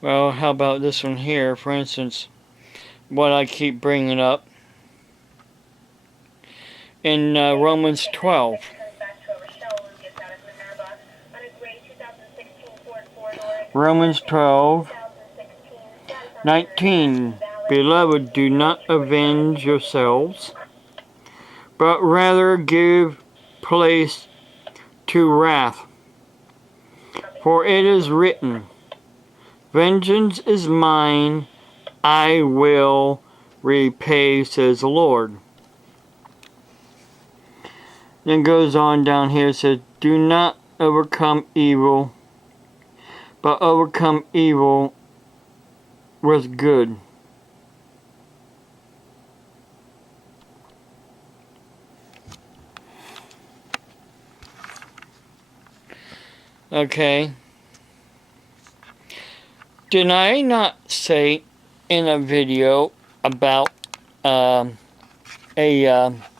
Well, how about this one here? For instance, what I keep bringing up in Romans 12. Romans 12:19. Beloved, do not avenge yourselves, but rather give place to wrath. For it is written, vengeance is mine, I will repay, says the Lord. Then goes on down here, says, do not overcome evil, but overcome evil with good. Okay. Did I not say in a video about a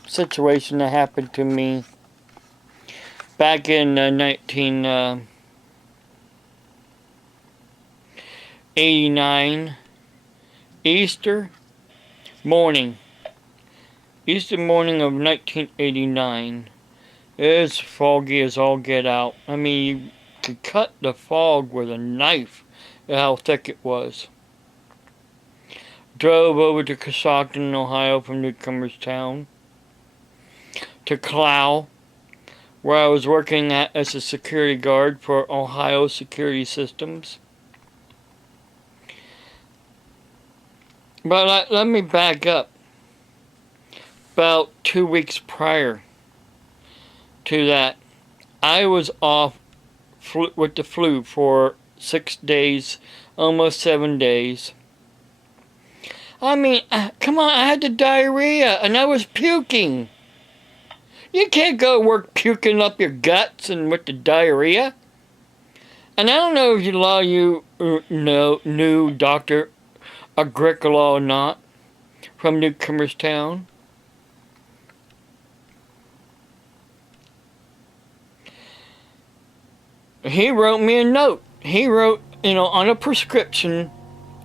situation that happened to me back in 1989, Easter morning of 1989. It's foggy as all get out. I mean, you could cut the fog with a knife, how thick it was. Drove over to Coshocton, Ohio from Newcomerstown to Clow, where I was working as a security guard for Ohio Security Systems. But let me back up. About 2 weeks prior to that, I was off with the flu for 6 days, almost 7 days. I mean, come on, I had the diarrhea and I was puking. You can't go to work puking up your guts and with the diarrhea. And I don't know if you knew Dr. Agricola or not, from Newcomerstown. He wrote me a note. He wrote, on a prescription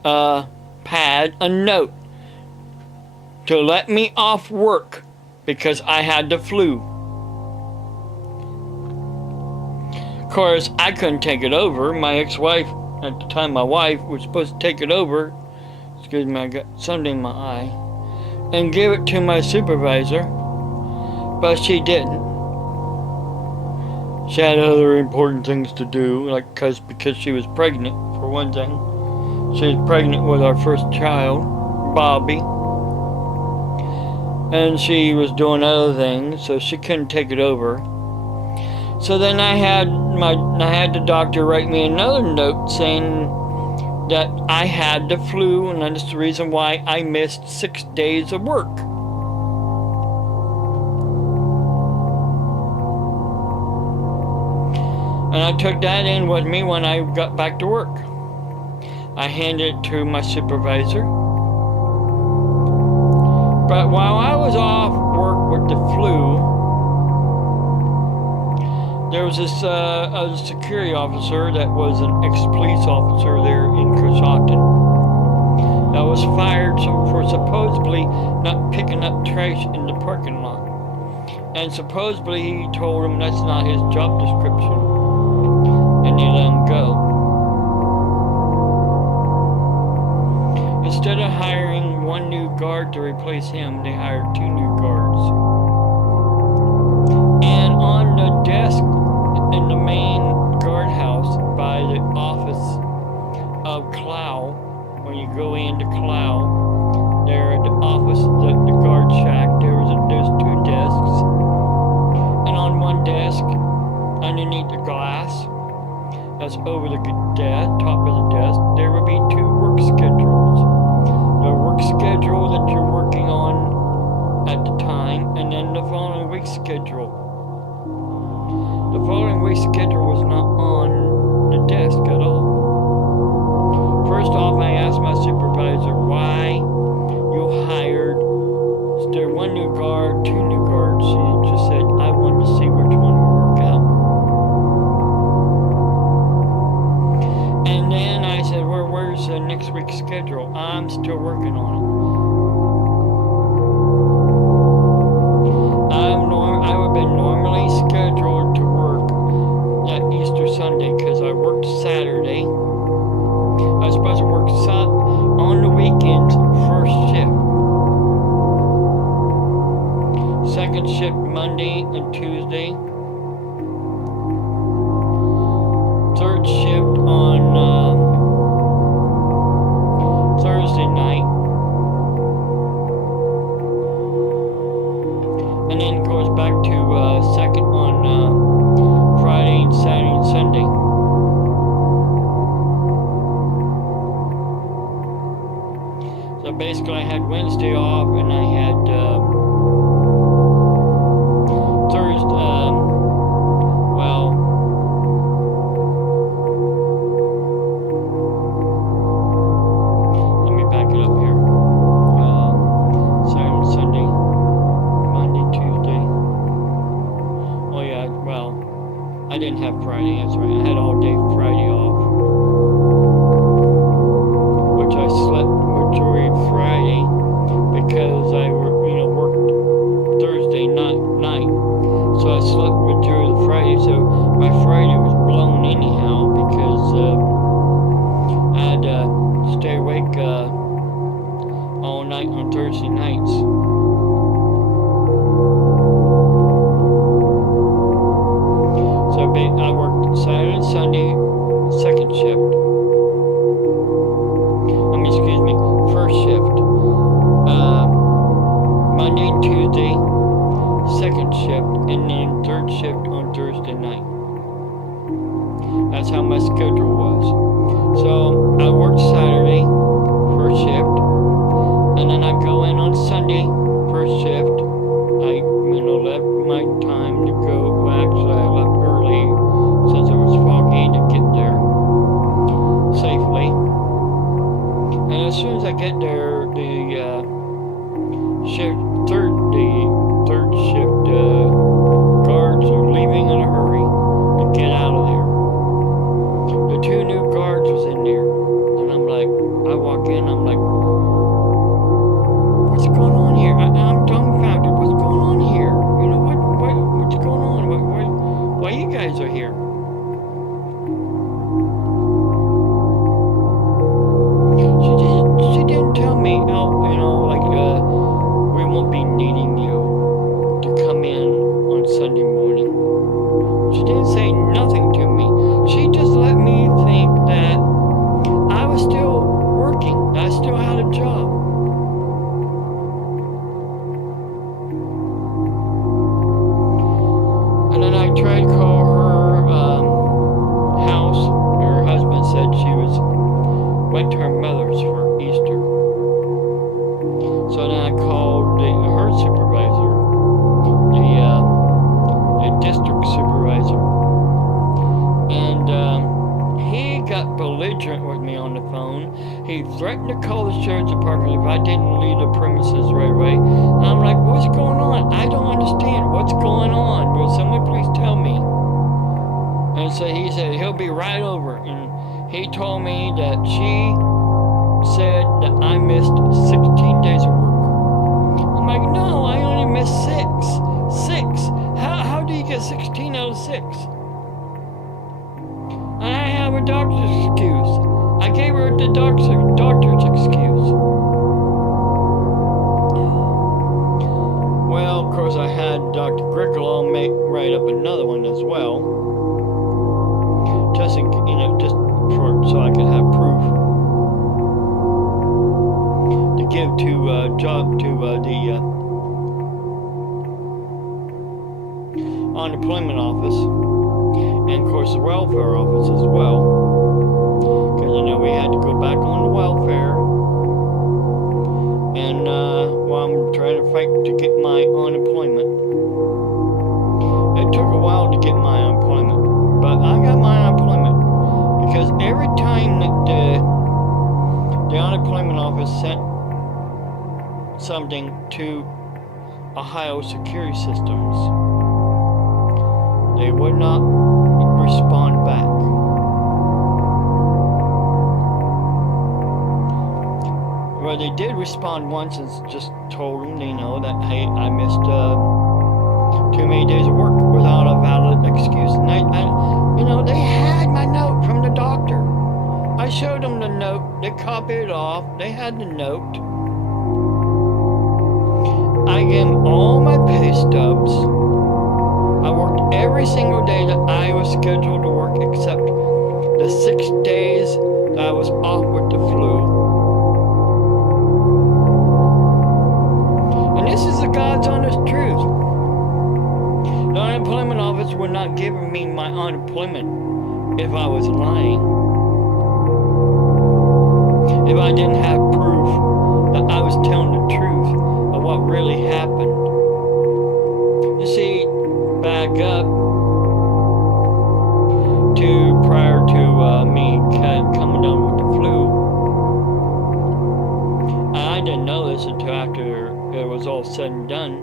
pad, a note to let me off work because I had the flu. Of course, I couldn't take it over. My ex-wife, at the time my wife, was supposed to take it over. Excuse me, I got something in my eye. And give it to my supervisor. But she didn't. She had other important things to do, because she was pregnant, for one thing. She was pregnant with our first child, Bobby. And she was doing other things, so she couldn't take it over. So then I had the doctor write me another note saying that I had the flu, and that's the reason why I missed 6 days of work. And I took that in with me when I got back to work. I handed it to my supervisor. But while I was off work with the flu, there was this a security officer that was an ex-police officer there in Coshocton that was fired for supposedly not picking up trash in the parking lot. And supposedly he told him that's not his job description. And they let him go. Instead of hiring one new guard to replace him, they hired 2 new guards. And on the desk in the main guardhouse by the office of Clow, when you go into Clow, there at the office, the guard shack, there's 2 desks. And on one desk, underneath the glass, that's over the top of the desk, there will be 2 work schedules. The work schedule that you're working on at the time, and then the following week's schedule. The following week's schedule was not on the desk at all. First off, I asked my supervisor why you hired, is there 1 new guard, 2 new guards? She just said, I wanted to see which one would work out. And then I said, where still working on it. I would have been normally scheduled to work that Easter Sunday because I worked Saturday. I was supposed to work on the weekends, first shift. Second shift Monday and Tuesday. Third shift on Thursday night. And then goes back to second on Friday and Saturday and Sunday. So basically I had Wednesday off and I had let me back it up here. Saturday and Sunday, Monday, Tuesday. Oh yeah, well, I didn't have Friday, that's right. I had all day Friday off. Which I slept majority of Friday because I worked Thursday night. So I slept majority of Friday, so my Friday was blown anyhow because I had to stay awake all night on Thursday nights. So I worked Saturday and Sunday, second shift. First shift. Monday and Tuesday, second shift, and then third shift on Thursday night. That's how my schedule was. So I worked Saturday, first shift, and then I go in on Sunday, first shift. I left my time to go. Well, actually, I left early since it was foggy to get there safely. And as soon as I get there, the third shift guards are leaving in a hurry to get out of there. The two new guards was in there, and I'm like, I walk in, I'm like, what's going on here? I'm dumbfounded. What's going on here? What's going on? Why you guys are here? She didn't tell me, we won't be needing you to come in on Sunday morning. She didn't say nothing to me. She just let me think that I was still working. I still had a job. And then I tried to call her house. Her husband said she went to her mother's for Easter. So then I called her supervisor, the district supervisor, and he got belligerent with me on the phone. He threatened to call the sheriff's department if I didn't leave the premises right away. And I'm like, what's going on? I don't understand. What's going on? Will someone please tell me? And so he said he'll be right over. And he told me that she said that I missed 16 days of work. I'm like, no, I only missed 6. How do you get 16 out of 6? And I have a doctor's excuse. I gave her the doctor's excuse. Well, of course, I had Dr. Grickle write up another one as well, just so I could have proof to give to the unemployment office, and of course the welfare office as well, because we had to go back on the welfare, and I'm trying to fight to get my unemployment. It took a while to get my unemployment, but I got my unemployment because every time that the unemployment office sent something to Ohio security systems, they would not respond back. Well, they did respond once and just told them, you know, that, hey, I missed too many days of work without a valid excuse. And you know, they had my note from the doctor. I showed them the note. They copied it off. They had the note. I gave them all my pay stubs. I worked every single day that I was scheduled to work except the 6 days that I was off with the flu. And this is the God's honest truth. The unemployment office would not give me my unemployment if I was lying. If I didn't have proof that I was telling the truth of what really happened. You see, back up to prior to me coming down with the flu. I didn't know this until after it was all said and done.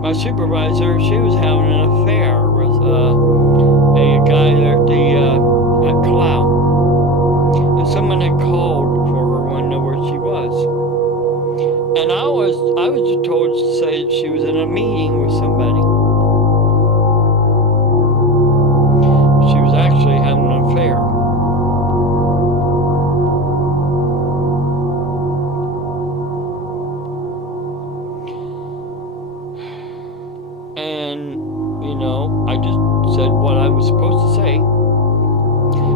My supervisor, she was having an affair with a guy there at Clow. And someone had called for her, wanted to know where she was. And I was just told to say she was in a meeting with somebody. She was actually having an affair. And, you know, I just said what I was supposed to say.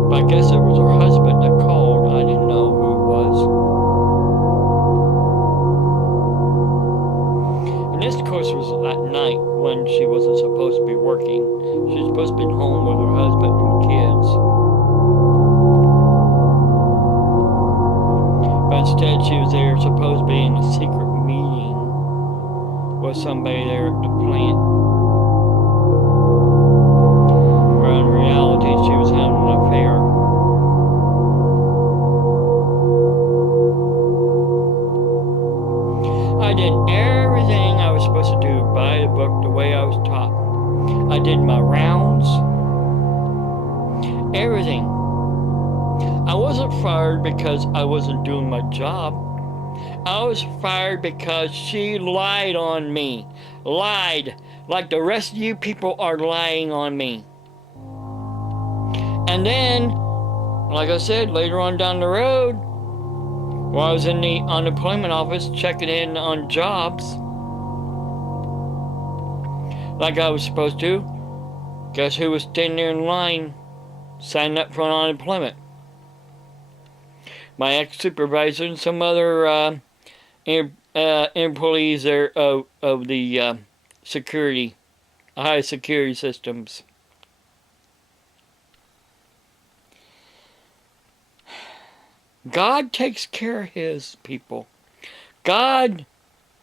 But I guess it was her husband that called. I didn't know who it was. And this, of course, was at night when she wasn't supposed to be working. She was supposed to be home with her husband and kids. But instead, she was there supposed to be in a secret meeting with somebody there at the plant. Where in reality, she was having an affair. I did everything I was supposed to do by the book, the way I was taught. I did my rounds. Everything. I wasn't fired because I wasn't doing my job. I was fired because she lied on me. Lied. Like the rest of you people are lying on me. And then, like I said, later on down the road, while I was in the unemployment office checking in on jobs, like I was supposed to, guess who was standing there in line signing up for unemployment? My ex-supervisor and some other employees there of the security, high security systems. God takes care of his people. God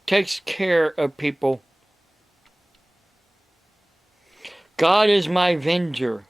takes care of people. God is my Avenger.